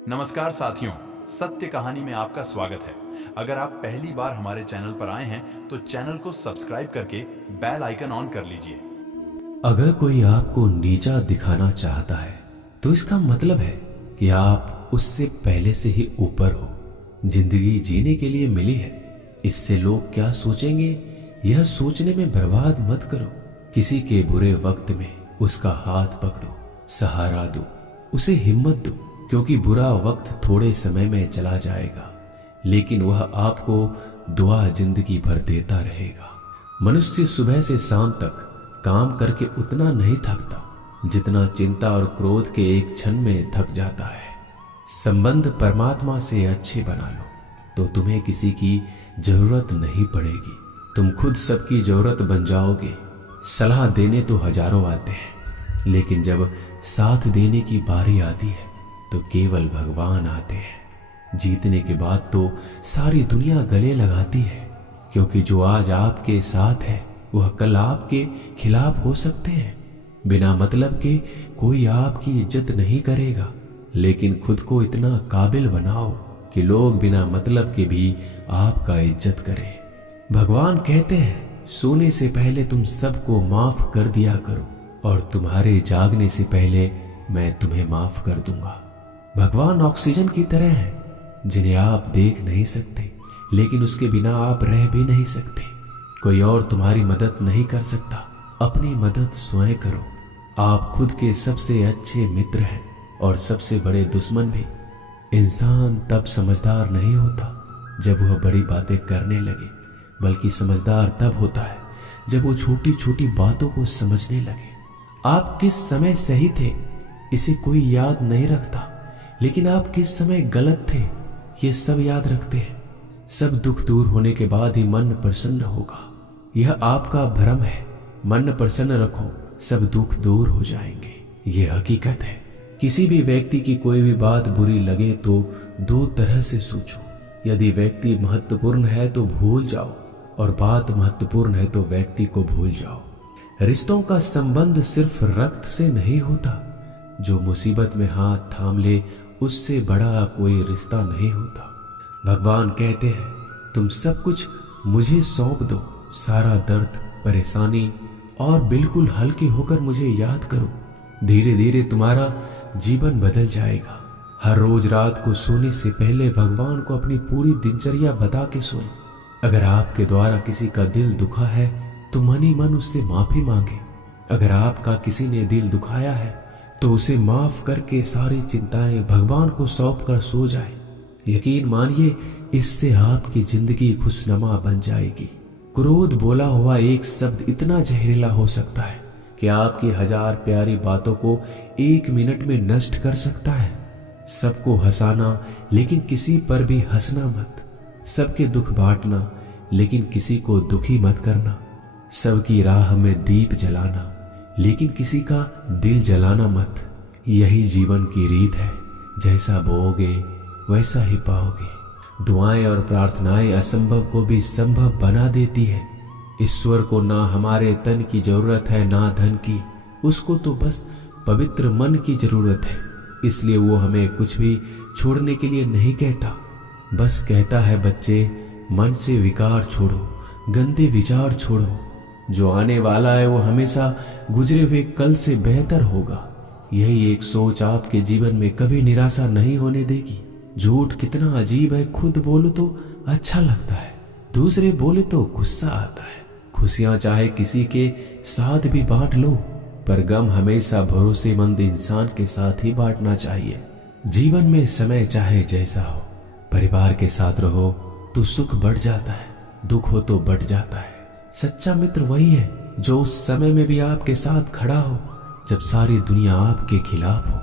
नमस्कार साथियों, सत्य कहानी में आपका स्वागत है। अगर आप पहली बार हमारे चैनल पर आए हैं तो चैनल को सब्सक्राइब करके बेल आइकन ऑन कर लीजिए। अगर कोई आपको नीचा दिखाना चाहता है तो इसका मतलब है कि आप उससे पहले से ही ऊपर हो। जिंदगी जीने के लिए मिली है, इससे लोग क्या सोचेंगे यह सोचने में बर्बाद मत करो। किसी के बुरे वक्त में उसका हाथ पकड़ो, सहारा दो, उसे हिम्मत दो, क्योंकि बुरा वक्त थोड़े समय में चला जाएगा लेकिन वह आपको दुआ जिंदगी भर देता रहेगा। मनुष्य सुबह से शाम तक काम करके उतना नहीं थकता जितना चिंता और क्रोध के एक क्षण में थक जाता है। संबंध परमात्मा से अच्छे बना लो तो तुम्हें किसी की जरूरत नहीं पड़ेगी। तुम खुद सबकी जरूरत बन जाओगे। सलाह देने तो हजारों आते हैं लेकिन जब साथ देने की बारी आती है तो केवल भगवान आते हैं। जीतने के बाद तो सारी दुनिया गले लगाती है, क्योंकि जो आज आपके साथ है वह कल आपके खिलाफ हो सकते हैं। बिना मतलब के कोई आपकी इज्जत नहीं करेगा, लेकिन खुद को इतना काबिल बनाओ कि लोग बिना मतलब के भी आपका इज्जत करें। भगवान कहते हैं, सोने से पहले तुम सबको माफ कर दिया करो और तुम्हारे जागने से पहले मैं तुम्हें माफ कर दूंगा। भगवान ऑक्सीजन की तरह है जिन्हें आप देख नहीं सकते, लेकिन उसके बिना आप रह भी नहीं सकते। कोई और तुम्हारी मदद नहीं कर सकता, अपनी मदद स्वयं करो। आप खुद के सबसे अच्छे मित्र हैं और सबसे बड़े दुश्मन भी। इंसान तब समझदार नहीं होता जब वह बड़ी बातें करने लगे, बल्कि समझदार तब होता है जब वो छोटी छोटी बातों को समझने लगे। आप किस समय सही थे इसे कोई याद नहीं रखता, लेकिन आप किस समय गलत थे ये सब याद रखते हैं। सब दुख दूर होने के बाद ही मन प्रसन्न होगा। यह आपका भ्रम है। मन प्रसन्न रखो, सब दुख दूर हो जाएंगे। यह हकीकत है। किसी भी व्यक्ति की कोई भी बात बुरी लगे तो दो तरह से सोचो। यदि व्यक्ति महत्वपूर्ण है तो भूल जाओ और बात महत्वपूर्ण है तो व्यक्ति को भूल जाओ। रिश्तों का संबंध सिर्फ रक्त से नहीं होता। जो मुसीबत में हाथ थाम ले उससे बड़ा कोई रिश्ता नहीं होता। भगवान कहते हैं, तुम सब कुछ मुझे सौंप दो, सारा दर्द, परेशानी, और बिल्कुल हल्के होकर मुझे याद करो। धीरे धीरे तुम्हारा जीवन बदल जाएगा। हर रोज रात को सोने से पहले भगवान को अपनी पूरी दिनचर्या बता के सोएं। अगर आपके द्वारा किसी का दिल दुखा है तो मन ही मन उससे माफी मांगे। अगर आपका किसी ने दिल दुखाया है तो उसे माफ करके सारी चिंताएं भगवान को सौंप कर सो जाए। यकीन मानिए, इससे आपकी जिंदगी खुशनुमा बन जाएगी। क्रोध बोला हुआ एक शब्द इतना जहरीला हो सकता है कि आपकी हजार प्यारी बातों को एक मिनट में नष्ट कर सकता है। सबको हंसाना लेकिन किसी पर भी हंसना मत। सबके दुख बांटना लेकिन किसी को दुखी मत करना। सबकी राह में दीप जलाना लेकिन किसी का दिल जलाना मत। यही जीवन की रीत है। जैसा बोओगे वैसा ही पाओगे। दुआएं और प्रार्थनाएं असंभव को भी संभव बना देती है। ईश्वर को ना हमारे तन की जरूरत है ना धन की, उसको तो बस पवित्र मन की जरूरत है। इसलिए वो हमें कुछ भी छोड़ने के लिए नहीं कहता, बस कहता है, बच्चे मन से विकार छोड़ो, गंदे विचार छोड़ो। जो आने वाला है वो हमेशा गुजरे हुए कल से बेहतर होगा। यही एक सोच आपके जीवन में कभी निराशा नहीं होने देगी। झूठ कितना अजीब है, खुद बोलो तो अच्छा लगता है, दूसरे बोले तो गुस्सा आता है। खुशियां चाहे किसी के साथ भी बांट लो, पर गम हमेशा भरोसेमंद इंसान के साथ ही बांटना चाहिए। जीवन में समय चाहे जैसा हो, परिवार के साथ रहो तो सुख बढ़ जाता है, दुख हो तो बढ़ जाता है। सच्चा मित्र वही है जो उस समय में भी आपके साथ खड़ा हो जब सारी दुनिया आपके खिलाफ हो।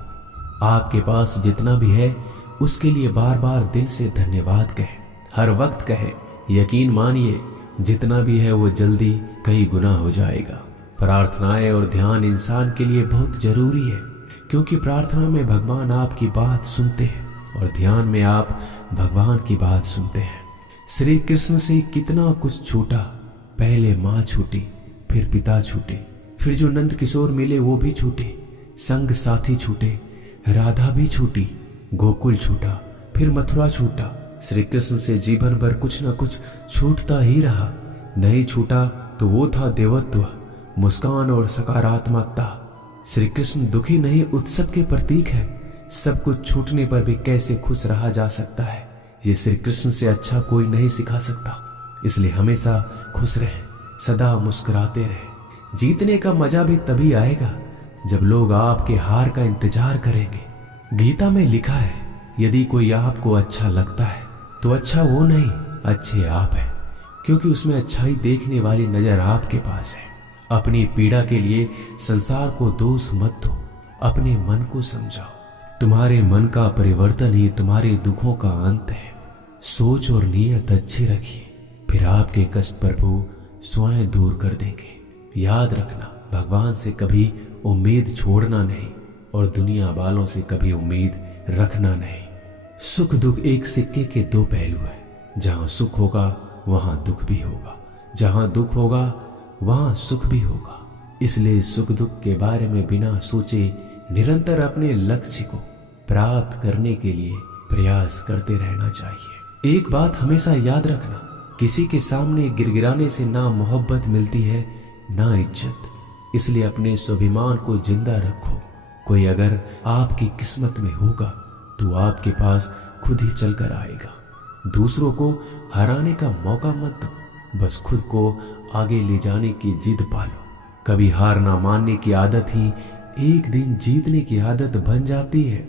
आपके पास जितना भी है उसके लिए बार बार दिल से धन्यवाद कहे, हर वक्त कहे। यकीन मानिए, जितना भी है वो जल्दी कई गुना हो जाएगा। प्रार्थनाएं और ध्यान इंसान के लिए बहुत जरूरी है, क्योंकि प्रार्थना में भगवान आपकी बात सुनते हैं और ध्यान में आप भगवान की बात सुनते हैं। श्री कृष्ण से कितना कुछ छूटा। पहले माँ छूटी, फिर पिता छूटे, फिर जो नंद किशोर मिले वो भी छूटे, संग साथी छूटे, राधा भी छूटी, गोकुल छूटा, फिर मथुरा छूटा। श्री कृष्ण से जीवन भर कुछ न कुछ छूटता ही रहा। नहीं छूटा तो वो था देवत्व, मुस्कान और सकारात्मकता। श्री कृष्ण दुखी नहीं, उत्सव के प्रतीक है। सब कुछ छूटने पर भी कैसे खुश रहा जा सकता है, ये श्री कृष्ण से अच्छा कोई नहीं सिखा सकता। इसलिए हमेशा खुश रहे, सदा मुस्कुराते रहे। जीतने का मजा भी तभी आएगा जब लोग आपके हार का इंतजार करेंगे। गीता में लिखा है, यदि कोई आपको अच्छा लगता है तो अच्छा वो नहीं, अच्छे आप हैं, क्योंकि उसमें अच्छाई देखने वाली नजर आपके पास है। अपनी पीड़ा के लिए संसार को दोष मत दो, अपने मन को समझाओ। तुम्हारे मन का परिवर्तन ही तुम्हारे दुखों का अंत है। सोच और नीयत अच्छी रखिए, फिर आपके कष्ट प्रभु स्वयं दूर कर देंगे। याद रखना, भगवान से कभी उम्मीद छोड़ना नहीं और दुनिया वालों से कभी उम्मीद रखना नहीं। सुख दुख एक सिक्के के दो पहलू है। जहां सुख होगा वहां दुख भी होगा, जहां दुख होगा वहां सुख भी होगा। इसलिए सुख दुख के बारे में बिना सोचे निरंतर अपने लक्ष्य को प्राप्त करने के लिए प्रयास करते रहना चाहिए। एक बात हमेशा याद रखना, किसी के सामने गिड़गिड़ाने से ना मोहब्बत मिलती है ना इज्जत। इसलिए अपने स्वाभिमान को जिंदा रखो। कोई अगर आपकी किस्मत में होगा तो आपके पास खुद ही चलकर आएगा। दूसरों को हराने का मौका मत दो, बस खुद को आगे ले जाने की जिद पालो। कभी हार ना मानने की आदत ही एक दिन जीतने की आदत बन जाती है।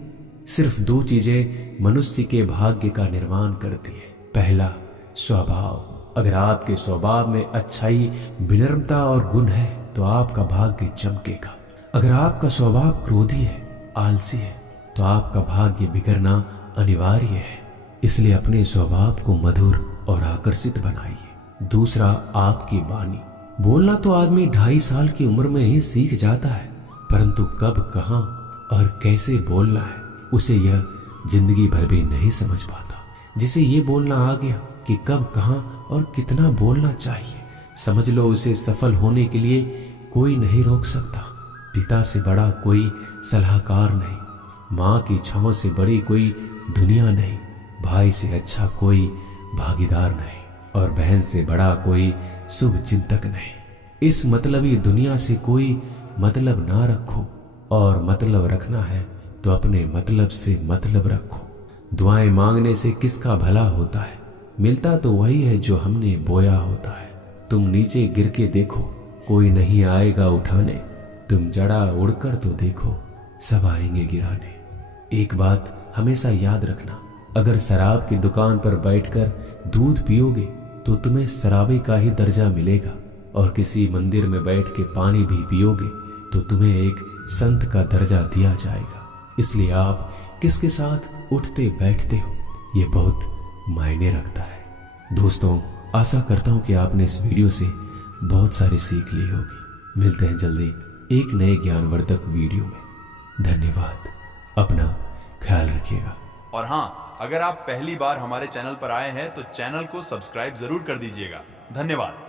सिर्फ दो चीजें मनुष्य के भाग्य का निर्माण करती है। पहला, स्वभाव। अगर आपके स्वभाव में अच्छाई, विनम्रता और गुण है तो आपका भाग्य चमकेगा। अगर आपका स्वभाव क्रोधी है, आलसी है, तो आपका भाग्य बिगड़ना अनिवार्य है। इसलिए अपने स्वभाव को मधुर और आकर्षित बनाइए। दूसरा, आपकी वाणी। बोलना तो आदमी 2.5 साल की उम्र में ही सीख जाता है, परंतु कब, कहां और कैसे बोलना है उसे यह जिंदगी भर भी नहीं समझ पाता। जिसे ये बोलना आ गया कि कब, कहां और कितना बोलना चाहिए, समझ लो उसे सफल होने के लिए कोई नहीं रोक सकता। पिता से बड़ा कोई सलाहकार नहीं, माँ की छांव से बड़ी कोई दुनिया नहीं, भाई से अच्छा कोई भागीदार नहीं और बहन से बड़ा कोई शुभ चिंतक नहीं। इस मतलबी दुनिया से कोई मतलब ना रखो, और मतलब रखना है तो अपने मतलब से मतलब रखो। दुआएं मांगने से किसका भला होता है, मिलता तो वही है जो हमने बोया होता है। तुम नीचे गिर के देखो, कोई नहीं आएगा उठाने। तुम जड़ा उड़कर तो देखो, सब आएंगे गिराने। एक बात हमेशा याद रखना, अगर शराब की दुकान पर बैठकर दूध पियोगे तो तुम्हें शराबी का ही दर्जा मिलेगा, और किसी मंदिर में बैठ के पानी भी पियोगे तो तुम्हें एक संत का दर्जा दिया जाएगा। इसलिए आप किसके साथ उठते बैठते हो ये बहुत मायने रखता है। दोस्तों, आशा करता हूं कि आपने इस वीडियो से बहुत सारी सीख ली होगी। मिलते हैं जल्दी एक नए ज्ञानवर्धक वीडियो में। धन्यवाद। अपना ख्याल रखिएगा। और हाँ, अगर आप पहली बार हमारे चैनल पर आए हैं तो चैनल को सब्सक्राइब जरूर कर दीजिएगा। धन्यवाद।